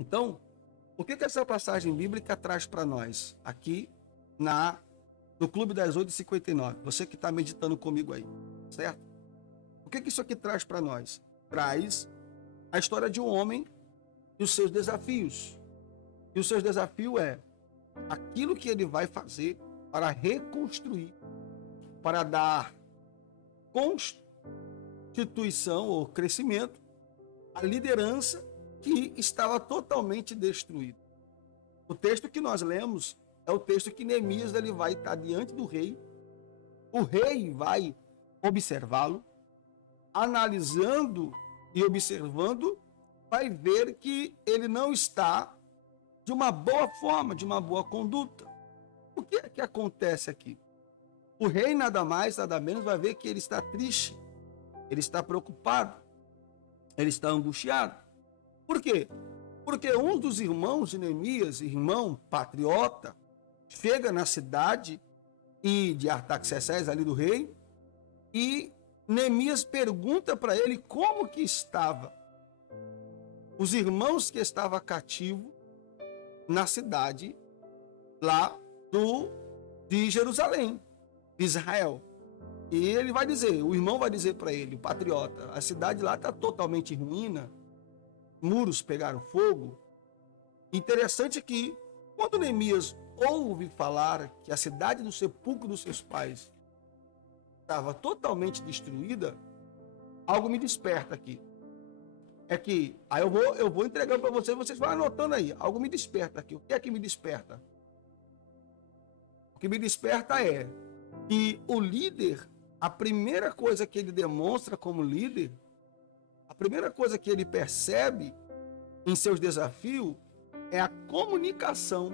Então, o que essa passagem bíblica traz para nós aqui no Clube das 8h59? Você que está meditando comigo aí, certo? O que isso aqui traz para nós? Traz a história de um homem e os seus desafios. E o seu desafio é aquilo que ele vai fazer para reconstruir, para dar constituição ou crescimento à liderança que estava totalmente destruída. O texto que nós lemos é o texto que Neemias ele vai estar diante do rei. O rei vai observá-lo, analisando e observando, vai ver que ele não está de uma boa forma, de uma boa conduta. O que é que acontece aqui? O rei nada mais, nada menos vai ver que ele está triste, ele está preocupado, ele está angustiado. Por quê? Porque um dos irmãos de Neemias, irmão patriota, chega na cidade de Artaxerxes, ali do rei, e Neemias pergunta para ele como que estava os irmãos que estavam cativos na cidade lá de Jerusalém, de Israel. E ele vai dizer, o irmão vai dizer para ele, o patriota, a cidade lá está totalmente em ruína, muros pegaram fogo. Interessante que quando Neemias ouve falar que a cidade do sepulcro dos seus pais estava totalmente destruída, algo me desperta aqui. É que, aí eu vou entregando para vocês vão anotando aí. Algo me desperta aqui. O que é que me desperta? O que me desperta é que o líder, a primeira coisa que ele demonstra como líder, a primeira coisa que ele percebe em seus desafios é a comunicação.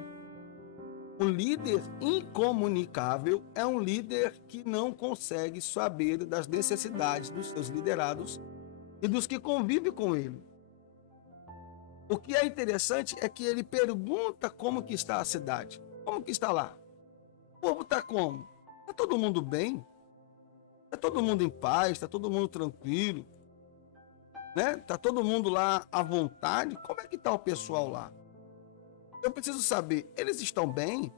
O líder incomunicável é um líder que não consegue saber das necessidades dos seus liderados e dos que convivem com ele. O que é interessante é que ele pergunta como que está a cidade. Como que está lá? O povo está como? Está todo mundo bem? Está todo mundo em paz? Está todo mundo tranquilo? Né? Está todo mundo lá à vontade? Como é que está o pessoal lá? Eu preciso saber, eles estão bem?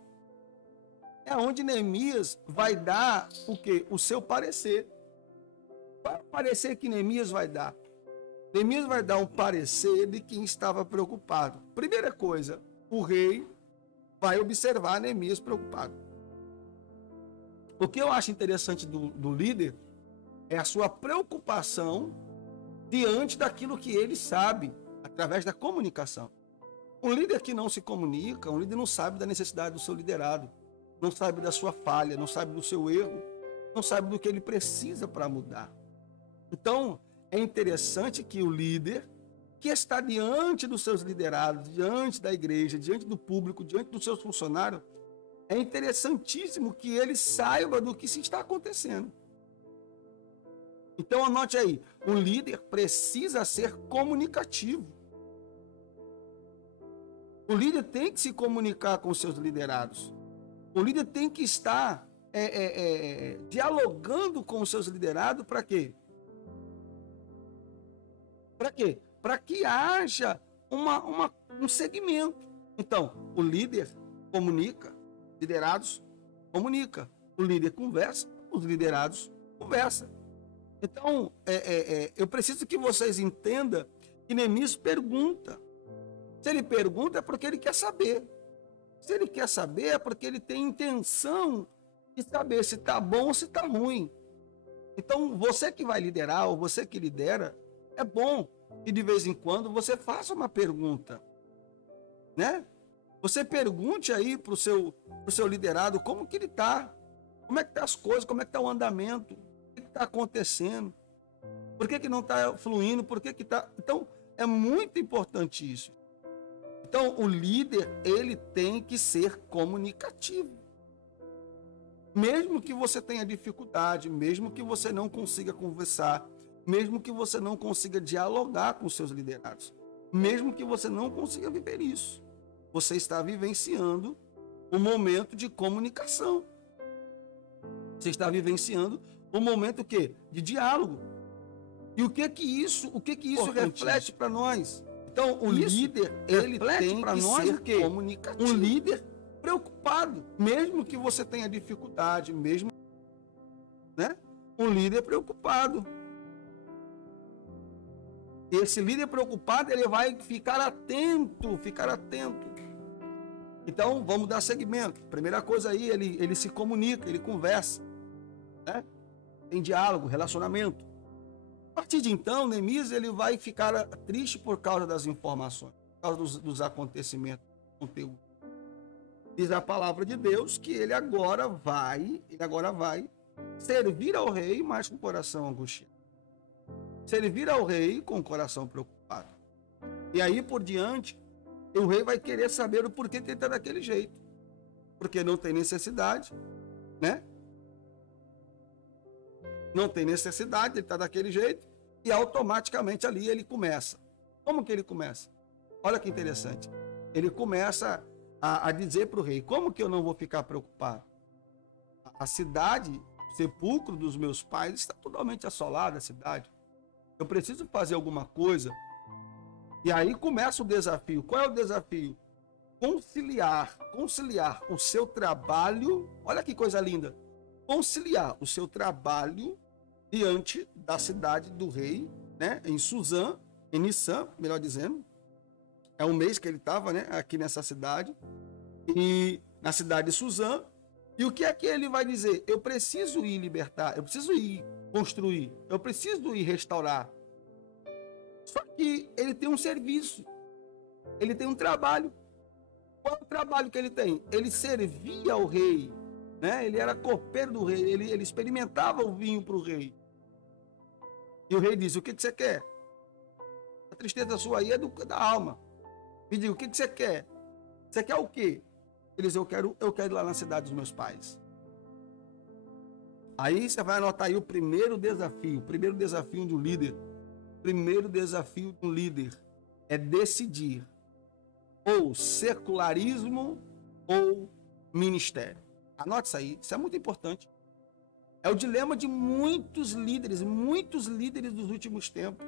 É onde Neemias vai dar o quê? O seu parecer. Qual é o parecer que Neemias vai dar? Neemias vai dar um parecer de quem estava preocupado. Primeira coisa, o rei vai observar Neemias preocupado. O que eu acho interessante do líder é a sua preocupação diante daquilo que ele sabe, através da comunicação. Um líder que não se comunica, um líder não sabe da necessidade do seu liderado, não sabe da sua falha, não sabe do seu erro, não sabe do que ele precisa para mudar. Então, é interessante que o líder que está diante dos seus liderados, diante da igreja, diante do público, diante dos seus funcionários, é interessantíssimo que ele saiba do que se está acontecendo. Então, anote aí, o líder precisa ser comunicativo. O líder tem que se comunicar com os seus liderados. O líder tem que estar dialogando com os seus liderados para quê? Para quê? Para que haja um segmento. Então, o líder comunica, liderados comunica. O líder conversa, os liderados conversam. Então, eu preciso que vocês entendam que Neemias pergunta. Se ele pergunta é porque ele quer saber. Se ele quer saber é porque ele tem intenção de saber se está bom ou se está ruim. Então, você que vai liderar ou você que lidera, é bom que de vez em quando você faça uma pergunta, né? Você pergunte aí para o seu liderado como que ele está, como é que estão as coisas, como é que está o andamento, o que está acontecendo, por que não está fluindo, por que está... Então, é muito importante isso. Então, o líder, ele tem que ser comunicativo. Mesmo que você tenha dificuldade, mesmo que você não consiga conversar, mesmo que você não consiga dialogar com seus liderados, mesmo que você não consiga viver isso, você está vivenciando um momento de comunicação. Você está vivenciando um momento de diálogo. E o que isso reflete para nós? Então, o líder, ele tem para que nós ser o quê? comunicativo. Um líder Preocupado, mesmo que você tenha dificuldade, mesmo, né? Um líder preocupado. E esse líder preocupado, ele vai ficar atento. Então, vamos dar seguimento. Primeira coisa aí, ele se comunica, ele conversa, né? Tem diálogo, relacionamento. A partir de então, Neemias, ele vai ficar triste por causa das informações, por causa dos acontecimentos, do conteúdo. Diz a palavra de Deus que ele agora vai servir ao rei, mas com o coração angustiado. Servir ao rei com o coração preocupado. E aí por diante, o rei vai querer saber o porquê que ele está daquele jeito. Porque não tem necessidade, né? Não tem necessidade, ele está daquele jeito. E automaticamente ali ele começa. Como que ele começa? Olha que interessante. Ele começa a dizer para o rei, como que eu não vou ficar preocupado? A cidade, o sepulcro dos meus pais, está totalmente assolada, a cidade. Eu preciso fazer alguma coisa. E aí começa o desafio. Qual é o desafio? Conciliar o seu trabalho, olha que coisa linda, conciliar o seu trabalho diante da cidade do rei, né, em Suzã, em Nissan, melhor dizendo, é um mês que ele estava, né, aqui nessa cidade, e na cidade de Suzã, e o que é que ele vai dizer? Eu preciso ir libertar, eu preciso ir construir, eu preciso ir restaurar. Só que ele tem um serviço, ele tem um trabalho. Qual é o trabalho que ele tem? Ele servia ao rei, né? Ele era copeiro do rei, ele experimentava o vinho para o rei. E o rei diz, o que você quer? A tristeza sua aí é da alma. Me diga, o que você quer? Você quer o quê? Ele diz, eu quero ir lá na cidade dos meus pais. Aí você vai anotar aí o primeiro desafio de um líder. O primeiro desafio de um líder é decidir ou secularismo ou ministério. Anote isso aí, isso é muito importante. É o dilema de muitos líderes dos últimos tempos.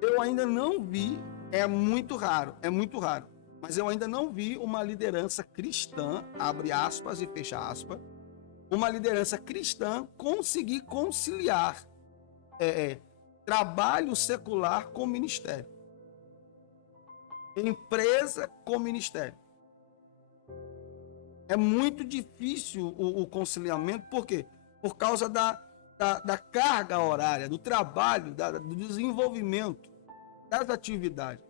Eu ainda não vi, é muito raro, mas eu ainda não vi uma liderança cristã, abre aspas e fecha aspas, uma liderança cristã conseguir conciliar trabalho secular com ministério. Empresa com ministério. É muito difícil o conciliamento, por quê? Por causa da carga horária, do trabalho, do desenvolvimento, das atividades.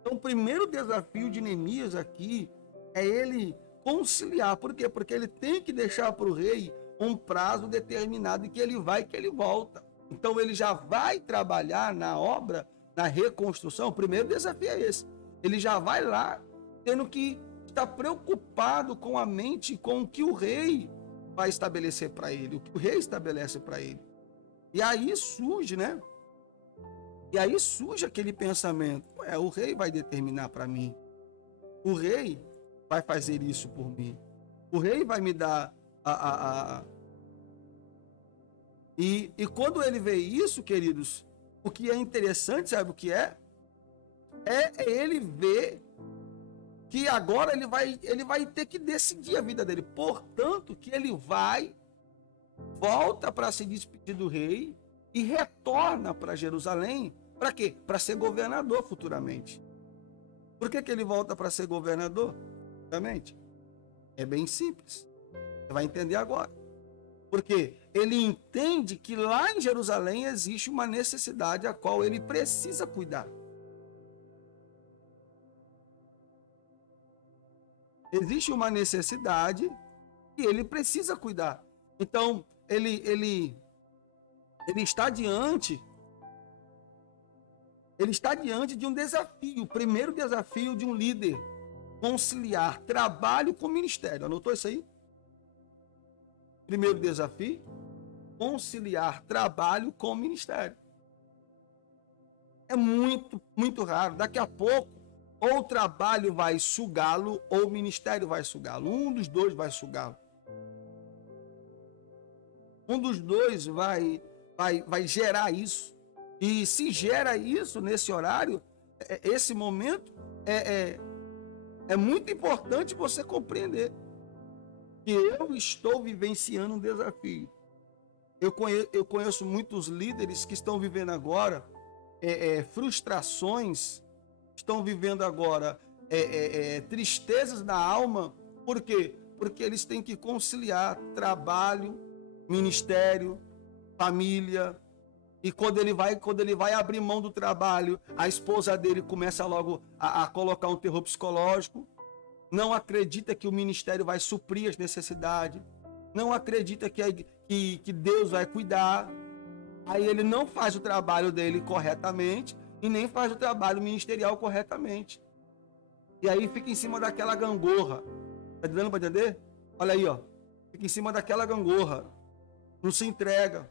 Então, o primeiro desafio de Neemias aqui é ele conciliar. Por quê? Porque ele tem que deixar para o rei um prazo determinado e que ele vai e que ele volta. Então, ele já vai trabalhar na obra, na reconstrução. O primeiro desafio é esse. Ele já vai lá tendo que estar preocupado com a mente, com o que o rei vai estabelecer para ele, o que o rei estabelece para ele. E aí surge, né? E aí surge aquele pensamento, o rei vai determinar para mim. O rei vai fazer isso por mim. O rei vai me dar E quando ele vê isso, queridos, o que é interessante, sabe o que é? É ele ver que agora ele vai ter que decidir a vida dele. Portanto, que ele volta para se despedir do rei e retorna para Jerusalém. Para quê? Para ser governador futuramente. Por que ele volta para ser governador futuramente? É bem simples. Você vai entender agora. Porque ele entende que lá em Jerusalém existe uma necessidade a qual ele precisa cuidar. Existe uma necessidade que ele precisa cuidar. Então, ele está diante de um desafio, o primeiro desafio de um líder, conciliar trabalho com ministério. Anotou isso aí? Primeiro desafio, conciliar trabalho com ministério. É muito, muito raro. Daqui a pouco, ou o trabalho vai sugá-lo, ou o ministério vai sugá-lo. Um dos dois vai sugá-lo. Um dos dois vai gerar isso. E se gera isso nesse horário, esse momento, é muito importante você compreender que eu estou vivenciando um desafio. Eu conheço muitos líderes que estão vivendo agora frustrações, estão vivendo agora tristezas na alma. Por quê? Porque eles têm que conciliar trabalho, ministério, família. E quando ele vai abrir mão do trabalho, a esposa dele começa logo a colocar um terror psicológico, não acredita que o ministério vai suprir as necessidades, não acredita que Deus vai cuidar. Aí ele não faz o trabalho dele corretamente e nem faz o trabalho ministerial corretamente. E aí fica em cima daquela gangorra. Tá dando para entender? Olha aí, ó. Fica em cima daquela gangorra. Não se entrega.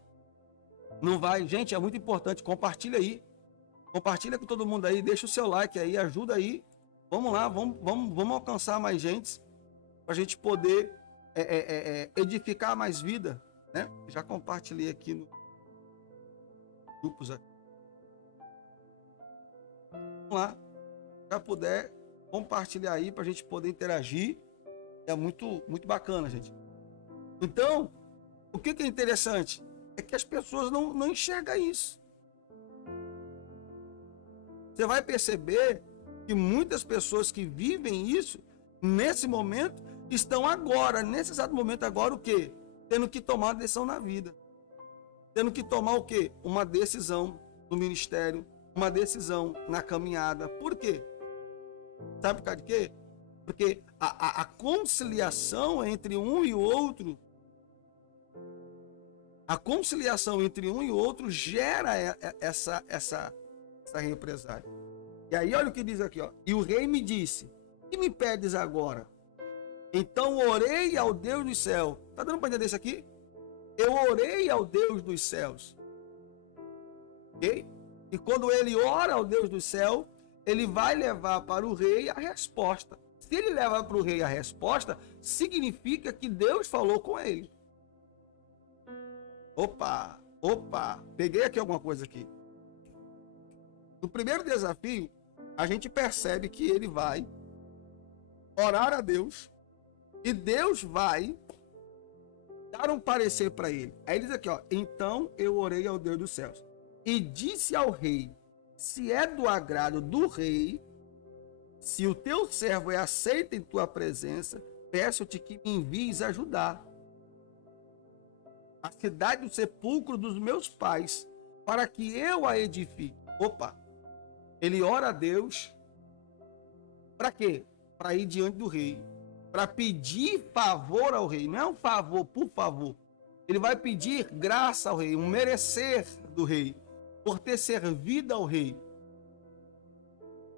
Não vai. Gente, é muito importante. Compartilha aí. Compartilha com todo mundo aí. Deixa o seu like aí. Ajuda aí. Vamos lá. Vamos alcançar mais gente. Para a gente poder edificar mais vida. Né? Já compartilhei aqui no grupos aqui. Vamos lá. Já puder compartilhar aí para a gente poder interagir. É muito, muito bacana, gente. Então, o que é interessante? É que as pessoas não enxergam isso. Você vai perceber que muitas pessoas que vivem isso, nesse momento, estão agora, nesse exato momento agora, o quê? Tendo que tomar uma decisão na vida. Tendo que tomar o quê? Uma decisão no ministério, uma decisão na caminhada. Por quê? Sabe por causa de quê? Porque a conciliação entre um e o outro, gera essa represália. E aí olha o que diz aqui, ó. E o rei me disse: que me pedes agora? Então orei ao Deus do céu. Tá dando para entender isso aqui? Eu orei ao Deus dos céus. Ok? E quando ele ora ao Deus do céu, ele vai levar para o rei a resposta. Se ele leva para o rei a resposta, significa que Deus falou com ele. Opa, peguei aqui alguma coisa aqui. No primeiro desafio, a gente percebe que ele vai orar a Deus e Deus vai dar um parecer para ele. Aí diz aqui, ó: então eu orei ao Deus dos céus e disse ao rei: se é do agrado do rei, se o teu servo é aceito em tua presença, peço-te que me envies ajudar a cidade do sepulcro dos meus pais, para que eu a edifique. Opa! Ele ora a Deus. Para quê? Para ir diante do rei. Para pedir favor ao rei. Não é um favor, por favor. Ele vai pedir graça ao rei, um merecer do rei, por ter servido ao rei.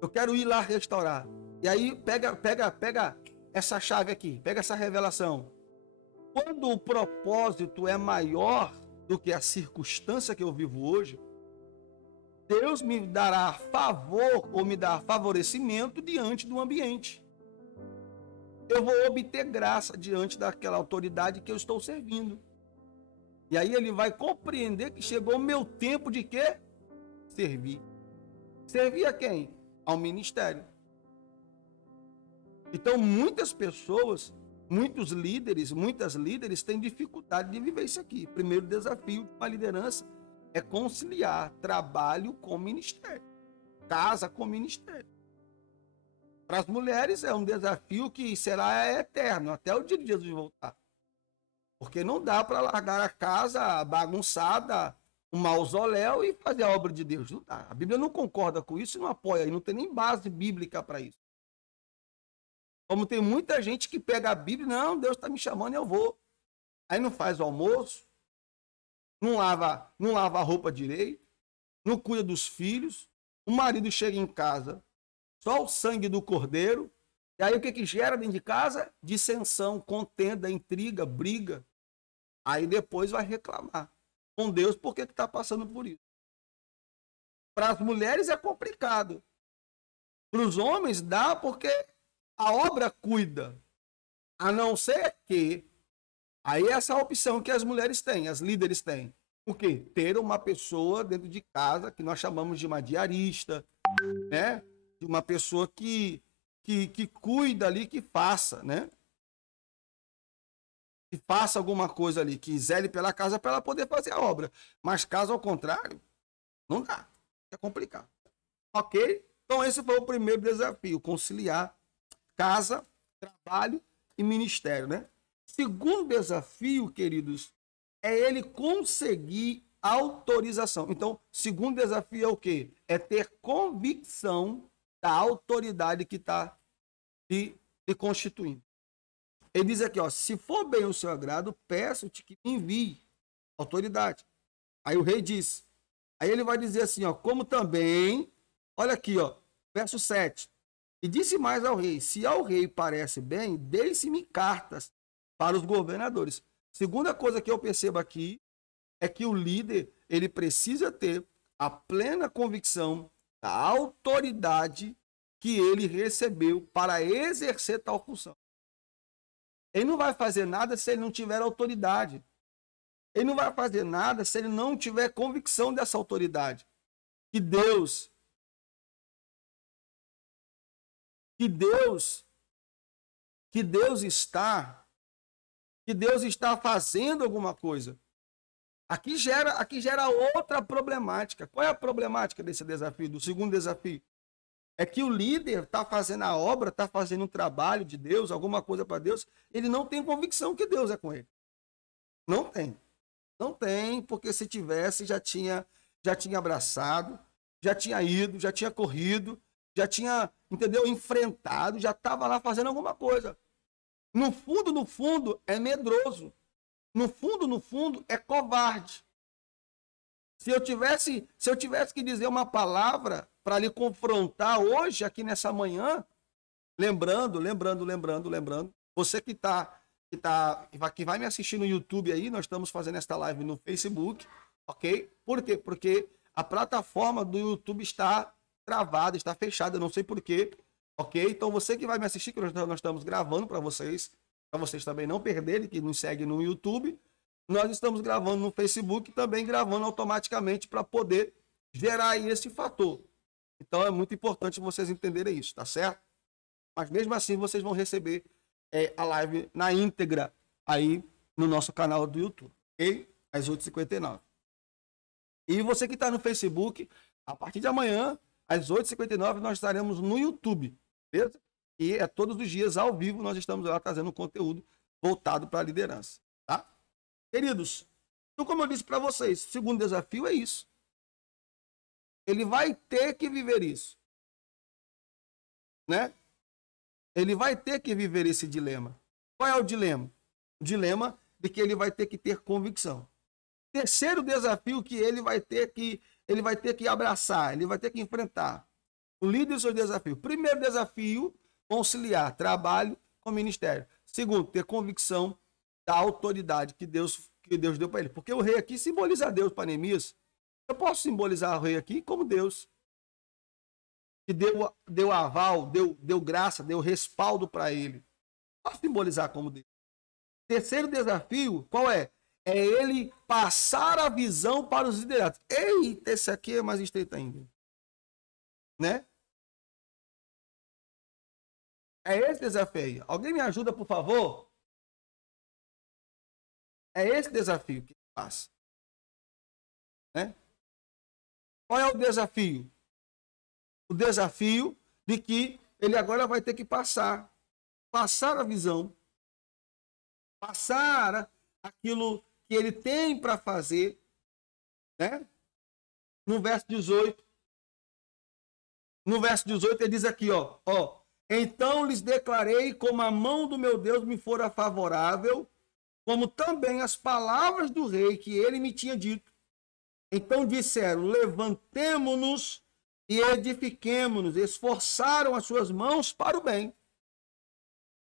Eu quero ir lá restaurar. E aí pega essa chave aqui, pega essa revelação. Quando o propósito é maior do que a circunstância que eu vivo hoje, Deus me dará favor ou me dará favorecimento diante do ambiente. Eu vou obter graça diante daquela autoridade que eu estou servindo. E aí ele vai compreender que chegou o meu tempo de quê? Servir. Servir a quem? Ao ministério. Então muitas pessoas, muitos líderes, muitas líderes têm dificuldade de viver isso aqui. Primeiro desafio de uma liderança é conciliar trabalho com ministério, casa com ministério. Para as mulheres é um desafio que será eterno, até o dia de Jesus voltar. Porque não dá para largar a casa bagunçada, um mausoléu e fazer a obra de Deus. Não dá. A Bíblia não concorda com isso e não apoia, e não tem nem base bíblica para isso. Como tem muita gente que pega a Bíblia, não, Deus está me chamando e eu vou. Aí não faz o almoço, não lava a roupa direito, não cuida dos filhos, o marido chega em casa, só o sangue do cordeiro, e aí o que gera dentro de casa? Dissensão, contenda, intriga, briga. Aí depois vai reclamar com Deus porque está passando por isso. Para as mulheres é complicado. Para os homens dá porque a obra cuida. A não ser que, aí essa opção que as mulheres têm, as líderes têm. O quê? Ter uma pessoa dentro de casa que nós chamamos de uma diarista, né? De uma pessoa que cuida ali, que faça, né? Que faça alguma coisa ali, que zele pela casa para ela poder fazer a obra. Mas caso ao contrário, não dá. É complicado. Ok? Então esse foi o primeiro desafio, conciliar casa, trabalho e ministério, né? Segundo desafio, queridos, é ele conseguir autorização. Então, segundo desafio é o quê? É ter convicção da autoridade que está lhe constituindo. Ele diz aqui, ó, se for bem o seu agrado, peço-te que me envie autoridade. Aí o rei diz, aí ele vai dizer assim, ó, como também, olha aqui, ó, verso 7. E disse mais ao rei, se ao rei parece bem, deixe-me cartas para os governadores. Segunda coisa que eu percebo aqui é que o líder, ele precisa ter a plena convicção da autoridade que ele recebeu para exercer tal função. Ele não vai fazer nada se ele não tiver autoridade. Ele não vai fazer nada se ele não tiver convicção dessa autoridade. Que Deus está fazendo alguma coisa. Aqui gera outra problemática. Qual é a problemática desse desafio, do segundo desafio? É que o líder está fazendo a obra, está fazendo um trabalho de Deus, alguma coisa para Deus, ele não tem convicção que Deus é com ele. Não tem. Não tem, porque se tivesse, já tinha abraçado, já tinha ido, já tinha corrido, já tinha, entendeu? Enfrentado, já estava lá fazendo alguma coisa. No fundo, é medroso. No fundo, é covarde. Se eu tivesse que dizer uma palavra para lhe confrontar hoje, aqui nessa manhã, lembrando, você que vai me assistir no YouTube aí, nós estamos fazendo esta live no Facebook, ok? Por quê? Porque a plataforma do YouTube está travada, está fechada, eu não sei por quê, ok? Então você que vai me assistir, que nós estamos gravando para vocês também não perderem, que nos segue no YouTube, nós estamos gravando no Facebook e também gravando automaticamente para poder gerar esse fator. Então é muito importante vocês entenderem isso, tá certo? Mas mesmo assim vocês vão receber a live na íntegra aí no nosso canal do YouTube, ok? Às 8h59. E você que está no Facebook, a partir de amanhã, às 8h59, nós estaremos no YouTube, beleza? E é todos os dias ao vivo, nós estamos lá trazendo conteúdo voltado para a liderança, tá? Queridos, então como eu disse para vocês, o segundo desafio é isso. Ele vai ter que viver isso, né? Ele vai ter que viver esse dilema. Qual é o dilema? O dilema de que ele vai ter que ter convicção. Terceiro desafio que ele vai ter que abraçar, ele vai ter que enfrentar. O líder e o seu desafio. Primeiro desafio, conciliar trabalho com ministério. Segundo, ter convicção da autoridade que Deus deu para ele. Porque o rei aqui simboliza Deus para Neemias. Eu posso simbolizar o rei aqui como Deus, que deu aval, deu graça, deu respaldo para ele. Posso simbolizar como Deus. Terceiro desafio, qual é? É ele passar a visão para os liderados. Eita, esse aqui é mais estreito ainda. Né? É esse desafio aí. Alguém me ajuda, por favor? É esse desafio que passa. Né? Qual é o desafio? O desafio de que ele agora vai ter que passar a visão, passar aquilo que ele tem para fazer, né? No verso 18. No verso 18 ele diz aqui, ó, então lhes declarei como a mão do meu Deus me fora favorável, como também as palavras do rei que ele me tinha dito. Então disseram, levantemo-nos e edifiquemo-nos, esforçaram as suas mãos para o bem.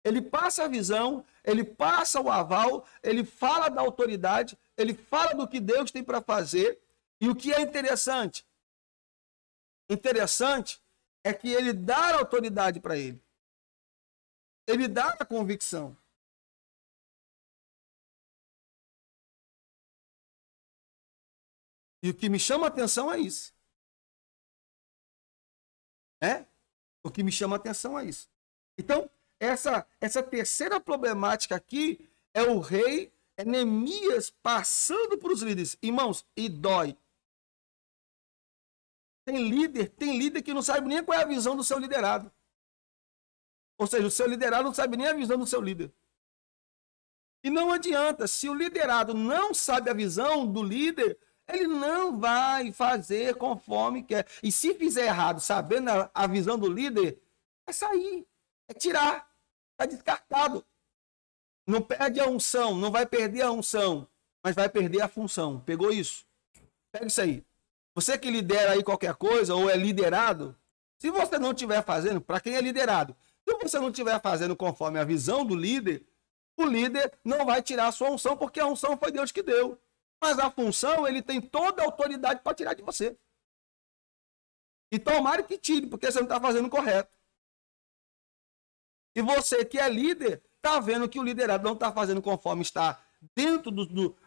Ele passa a visão, ele passa o aval, ele fala da autoridade, ele fala do que Deus tem para fazer. E o que é interessante? Interessante é que ele dá a autoridade para ele. Ele dá a convicção. E o que me chama a atenção é isso. O que me chama a atenção é isso. Então, essa terceira problemática aqui é o rei Neemias passando para os líderes. Irmãos, e dói. Tem líder que não sabe nem qual é a visão do seu liderado. Ou seja, o seu liderado não sabe nem a visão do seu líder. E não adianta, se o liderado não sabe a visão do líder, ele não vai fazer conforme quer. E se fizer errado, sabendo a visão do líder, é sair, é tirar, está descartado. Não perde a unção, não vai perder a unção, mas vai perder a função. Pegou isso? Pega isso aí. Você que lidera aí qualquer coisa, ou é liderado, se você não estiver fazendo, para quem é liderado, se você não estiver fazendo conforme a visão do líder, o líder não vai tirar a sua unção, porque a unção foi Deus que deu. Mas a função, ele tem toda a autoridade para tirar de você. E tomara que tire, porque você não está fazendo o correto. E você que é líder, está vendo que o liderado não está fazendo conforme está dentro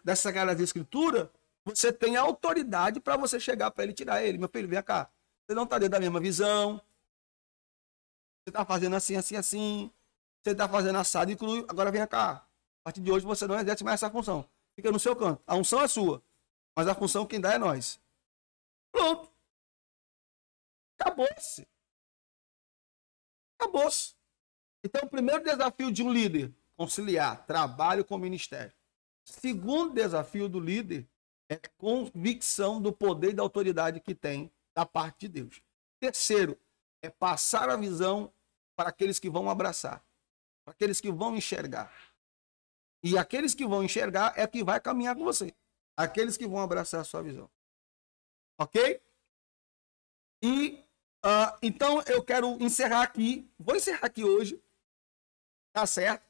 dessa Sagrada Escritura, você tem a autoridade para você chegar para ele e tirar ele. Meu filho, vem cá. Você não está dentro da mesma visão. Você está fazendo assim, assim, assim. Você está fazendo assado e cru. Agora vem cá. A partir de hoje você não exerce mais essa função. Fica no seu canto. A unção é sua. Mas a função quem dá é nós. Pronto. Acabou-se. Acabou-se. Então, o primeiro desafio de um líder, conciliar trabalho com ministério. Segundo desafio do líder é convicção do poder e da autoridade que tem da parte de Deus. Terceiro, é passar a visão para aqueles que vão abraçar, para aqueles que vão enxergar. E aqueles que vão enxergar é que vai caminhar com você. Aqueles que vão abraçar a sua visão. Ok? E então eu quero encerrar aqui. Vou encerrar aqui hoje. Tá certo?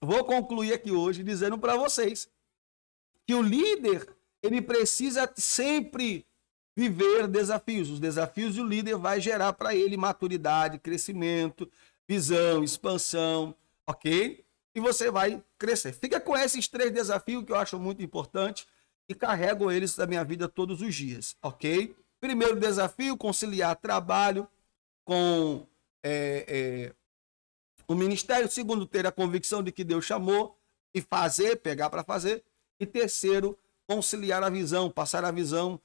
Vou concluir aqui hoje dizendo para vocês que o líder, ele precisa sempre viver desafios. Os desafios do líder vai gerar para ele maturidade, crescimento, visão, expansão, ok? E você vai crescer. Fica com esses 3 desafios que eu acho muito importante e carrego eles da minha vida todos os dias, ok? Primeiro desafio, conciliar trabalho com o ministério. Segundo, ter a convicção de que Deus chamou e fazer, pegar para fazer. E terceiro, conciliar a visão, passar a visão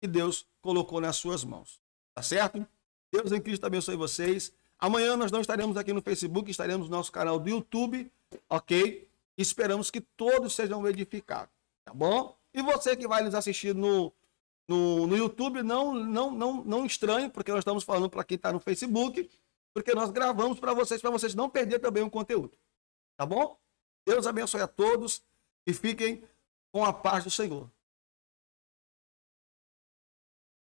que Deus colocou nas suas mãos. Tá certo? Deus em Cristo abençoe vocês. Amanhã nós não estaremos aqui no Facebook, estaremos no nosso canal do YouTube, ok? Esperamos que todos sejam edificados, tá bom? E você que vai nos assistir no YouTube, não estranhe, porque nós estamos falando para quem está no Facebook, porque nós gravamos para vocês não perderem também o conteúdo, tá bom? Deus abençoe a todos e fiquem com a paz do Senhor.